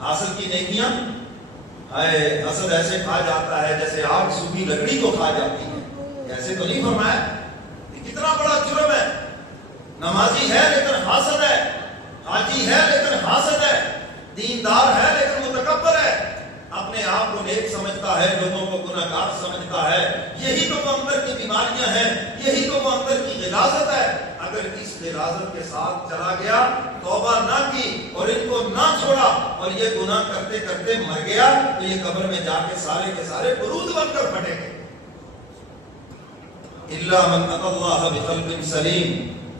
حاسد کی نیکیاں حسد ایسے کھا جاتا ہے جیسے آگ سوکھی لکڑی کو کھا جاتی ہے، ایسے تو نہیں فرمایا۔ یہ کتنا بڑا جرم ہے، نمازی ہے لیکن حاسد ہے، حاجی ہے لیکن حاسد ہے، دیندار ہے لیکن متکبر ہے، اپنے آپ کو نیک سمجھتا ہے، لوگوں کو گناہگار سمجھتا ہے۔ یہی تو وہ اندر کی بیماریاں ہیں، یہی تو وہ اندر کی غلاظت ہے۔ اگر اس غلاظت کے ساتھ چلا گیا، توبہ نہ کی اور ان کو نہ چھوڑا اور یہ گناہ کرتے کرتے مر گیا، تو یہ قبر میں جا کے سارے برود بن کر پھٹیں گے۔ الا من اتى الله بقلب سلیم،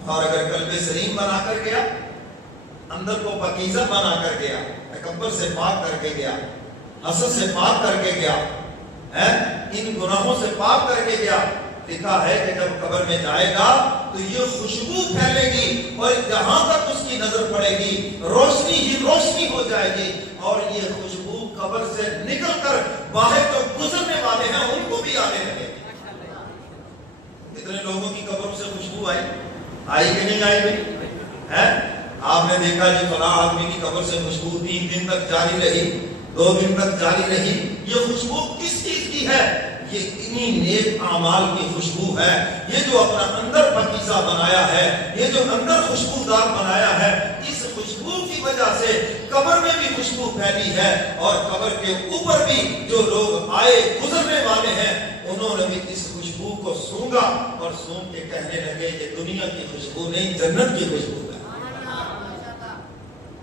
اور اگر قلب سلیم بنا کر گیا، اندر کو پاکیزہ بنا کر گیا، تکبر سے پاک کر کے گیا، حسد سے پاک کر کے گیا، ان گناہوں سے پاک کر کے گیا، لکھا ہے کہ جب قبر میں جائے گا تو یہ خوشبو پھیلے گی اور جہاں تک اس کی نظر پڑے گی روشنی ہی روشنی ہو جائے گی، اور یہ خوشبو قبر سے نکل کر باہر جو گزرنے والے ہیں ان کو بھی آنے لگے۔ کتنے لوگوں کی قبروں سے خوشبو آئی کہ نہیں آئی بھائی؟ آپ نے دیکھا جی فلاں آدمی کی قبر سے خوشبو 3 دن تک جاری رہی، 2 دن تک جاری رہی۔ یہ خوشبو کس چیز کی ہے؟ یہ انہی نیک اعمال کی خوشبو ہے۔ یہ جو اپنا اندر پاکیزہ بنایا ہے، یہ جو اندر خوشبودار بنایا ہے، اس خوشبو کی وجہ سے قبر میں بھی خوشبو پھیلی ہے، اور قبر کے اوپر بھی جو لوگ آئے گزرنے والے ہیں انہوں نے بھی اس خوشبو کو سونگا اور سونگ کے کہنے لگے یہ دنیا کی خوشبو نہیں، جنت کی خوشبو ہے۔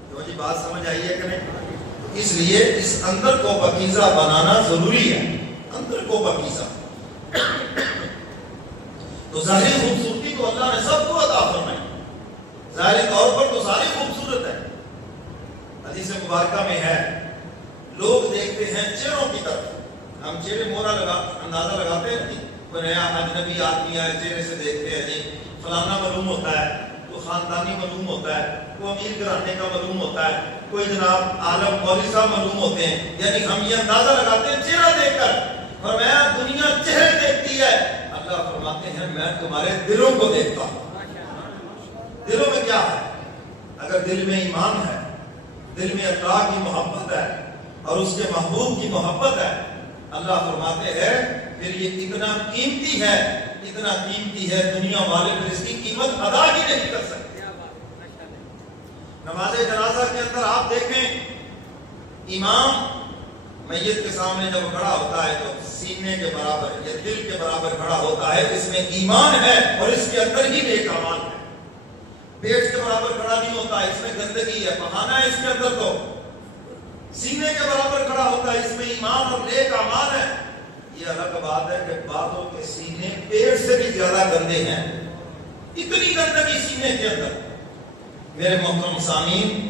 تو جی بات سمجھ آئی ہے کہ نہیں؟ اس لیے اس اندر کو پاکیزہ بنانا ضروری ہے، اندر کو پاکیزہ۔ تو ظاہری خوبصورتی تو اللہ نے سب کو عطا فرمائی، ظاہری طور پر تو ساری خوبصورت ہے۔ حدیث مبارکہ میں ہے لوگ دیکھتے ہیں چہروں کی طرف، ہم چہرے مورا اندازہ لگاتے ہیں، کوئی نیا اجنبی آدمی آئے چہرے سے دیکھتے ہیں جی فلانا معلوم ہوتا ہے، کوئی خاندانی معلوم ہوتا ہے، کوئی امیر گھرانے کا معلوم ہوتا ہے، کوئی جناب عالم مولوی صاحب معلوم ہوتے ہیں، یعنی ہم یہ اندازہ لگاتے ہیں چہرہ دیکھ کر۔ فرمایا دنیا چہرے دیکھتی ہے، اللہ فرماتے ہیں میں تمہارے دلوں کو دیکھتا ہوں۔ دلوں میں کیا ہے؟ اگر دل میں ایمان ہے، دل میں اللہ کی محبت ہے اور اس کے محبوب کی محبت ہے، اللہ فرماتے ہیں پھر یہ اتنا قیمتی ہے، اتنا قیمتی ہے دنیا والے پھر اس کی قیمت ادا ہی نہیں کر سکتے۔ نماز جنازہ کے اندر آپ دیکھیں امام میت کے سامنے جب کھڑا ہوتا ہے تو سینے کے برابر یا دل کے برابر کھڑا ہوتا ہے، اس میں ایمان ہے اور اس کے اندر ہی نیک اعمال ہے۔ پیٹ کے برابر کھڑا نہیں ہوتا، اس میں گندگی ہے، بہانہ ہے اس کے اندر۔ تو سینے کے برابر کھڑا ہوتا ہے، اس میں ایمان اور نیک اعمال ہے۔ یہ الگ بات ہے کہ بعضوں کے سینے پیٹ سے بھی زیادہ گندے ہیں، اتنی گندگی سینے کے اندر۔ میرے محترم سامعین،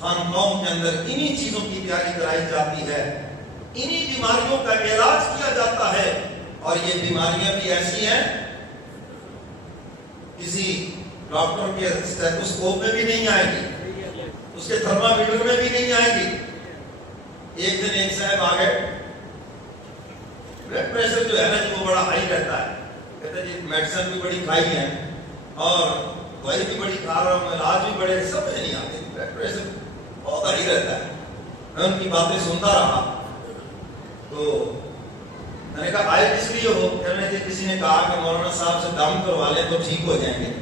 خانقاہوں کے اندر انہی چیزوں کی تیاری کرائی جاتی ہے، انہی بیماریوں کا علاج کیا جاتا ہے، اور یہ بیماریاں بھی ایسی ہیں کسی ڈاکٹر کے اسٹیتھوسکوپ میں بھی نہیں آئے گی، اس کے تھرمامیٹر میں بھی نہیں آئے گی۔ ایک دن ایک صاحب آ گئے، بلڈ پریشر جو ہے نا وہ بڑا ہائی رہتا ہے، کہتے ہیں جی میڈیسن بھی بڑی کھائی ہے اور دوائی بھی بڑی کھا رہا ہوں، علاج بھی بڑے، سمجھ نہیں آتے، بلڈ پریشر بہت ہائی رہتا ہے۔ میں ان کی باتیں سنتا رہا، تو میں نے کہا آئے کس لیے ہو؟ کہنے لگے کسی نے کہا کہ مولانا صاحب سے دم کروا لیں تو ٹھیک ہو جائیں گے۔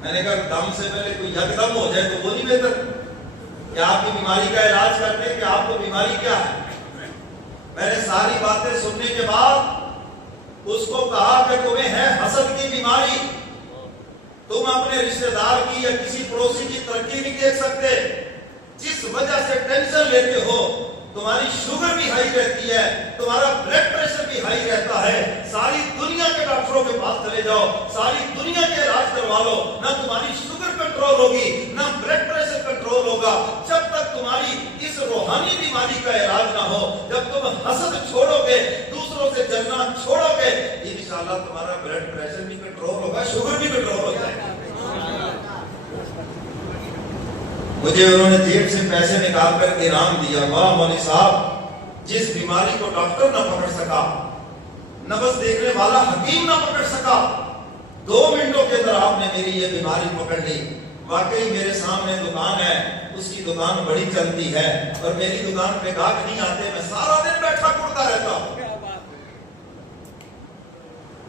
میں نے کہا دم سے پہلے کوئی یکدم ہو جائے تو وہ نہیں بہتر؟ کیا آپ کی بیماری کا علاج کرتے ہیں کہ آپ کو بیماری کیا ہے؟ میں نے ساری باتیں سننے کے بعد اس کو کہا کہ تمہیں ہے حسد کی بیماری، تم اپنے رشتہ دار کی یا کسی پڑوسی کی ترقی نہیں دیکھ سکتے، جس وجہ سے ٹینشن لیتے ہو، تمہاری شوگر بھی ہائی رہتی ہے، تمہارا بلڈ پریشر بھی ہائی رہتا ہے، ساری دنیا کے ڈاکٹروں کے پاس چلے جاؤ، ساری دنیا کے علاج کروا لو، نہ تمہاری شوگر کنٹرول ہوگی، نہ بلڈ پریشر کنٹرول ہوگا، جب تک تمہاری اس روحانی بیماری کا علاج نہ ہو۔ جب تم حسد چھوڑو گے، دوسروں سے جلنا چھوڑو گے، انشاءاللہ تمہارا بلڈ پریشر بھی کنٹرول ہوگا، شوگر بھی کنٹرول ہو جائے گا۔ مجھے انہوں نے جیب سے پیسے نکال کر انعام دیا، واہ مولوی صاحب، جس بیماری کو ڈاکٹر نہ پکڑ سکا، نبض دیکھنے والا حکیم نہ پکڑ سکا، 2 منٹوں کے اندر آپ نے میری یہ بیماری پکڑ لی۔ واقعی میرے سامنے دکان ہے، اس کی دکان بڑی چلتی ہے اور میری دکان پہ گاہک نہیں آتے، میں سارا دن بیٹھا کرتا رہتا ہوں۔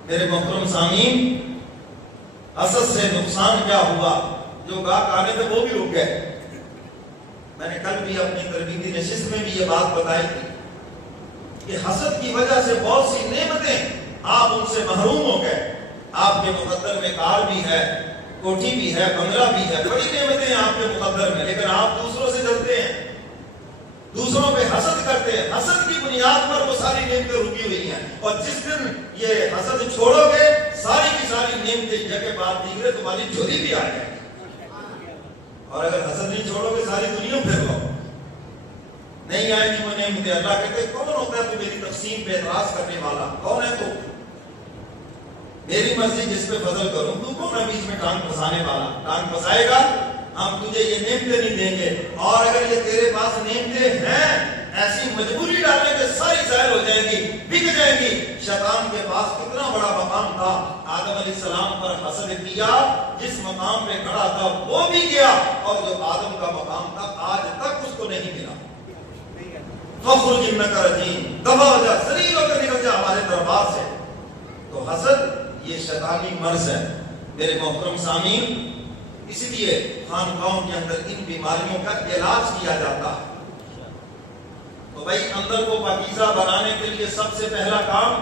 میرے محترم سامعین، حسد سے نقصان کیا ہوا؟ جو گاہک آنے تھے وہ بھی رک گئے۔ میں نے کل بھی اپنی تربیتی نشست میں بھی یہ بات بتائی تھی کہ حسد کی وجہ سے بہت سی نعمتیں آپ ان سے محروم ہو گئے۔ آپ کے مقدر میں کار بھی ہے، کوٹھی بھی ہے، بنگلہ بھی ہے، بڑی نعمتیں ہیں آپ کے مقدر میں، لیکن آپ دوسروں سے جلتے ہیں، دوسروں پہ حسد کرتے ہیں۔ حسد کی بنیاد پر وہ ساری نعمتیں رکی ہوئی ہیں، اور جس دن یہ حسد چھوڑو گے ساری کی ساری نعمتیں جگہ بات دیگرے تمہاری جھولی بھی آ جائے گی۔ اور اگر حسد نہیں چھوڑو گے ساری دنیا پھر لو، نہیں آئے گی وہ نعمتیں۔ اللہ کہتے ہیں کون ہوتا ہے تو میری تقسیم پہ اعتراض کرنے والا؟ کون ہے تو؟ میری مرضی جس پہ فضل کروں، تو کون ہے بیچ میں ٹانگ پھنسانے والا؟ ٹانگ پھنسائے گا، ہم تجھے یہ نعمتیں نہیں دیں گے، اور اگر یہ تیرے پاس نعمتیں ہیں ایسی مجبوری ڈالنے کے ساری ظاہر ہو جائیں گی، بک جائیں گی۔ شیطان کے پاس کتنا بڑا مقام تھا، آدم علیہ السلام پر حسد کیا، جس مقام پہ کھڑا تھا وہ بھی گیا، اور جو آدم کا مقام تھا آج تک اس کو نہیں ملا۔ فخرج انک رجیم، دفع ہو جا، ذلیل ہو کر نکل جا ہمارے دربار سے۔ تو حسد یہ شیطانی مرض ہے میرے محترم سامعین، اسی لیے خانقاہوں کے اندر ان بیماریوں کا علاج کیا جاتا ہے۔ تو بھائی اندر کو پاکیزہ بنانے کے لیے سب سے پہلا کام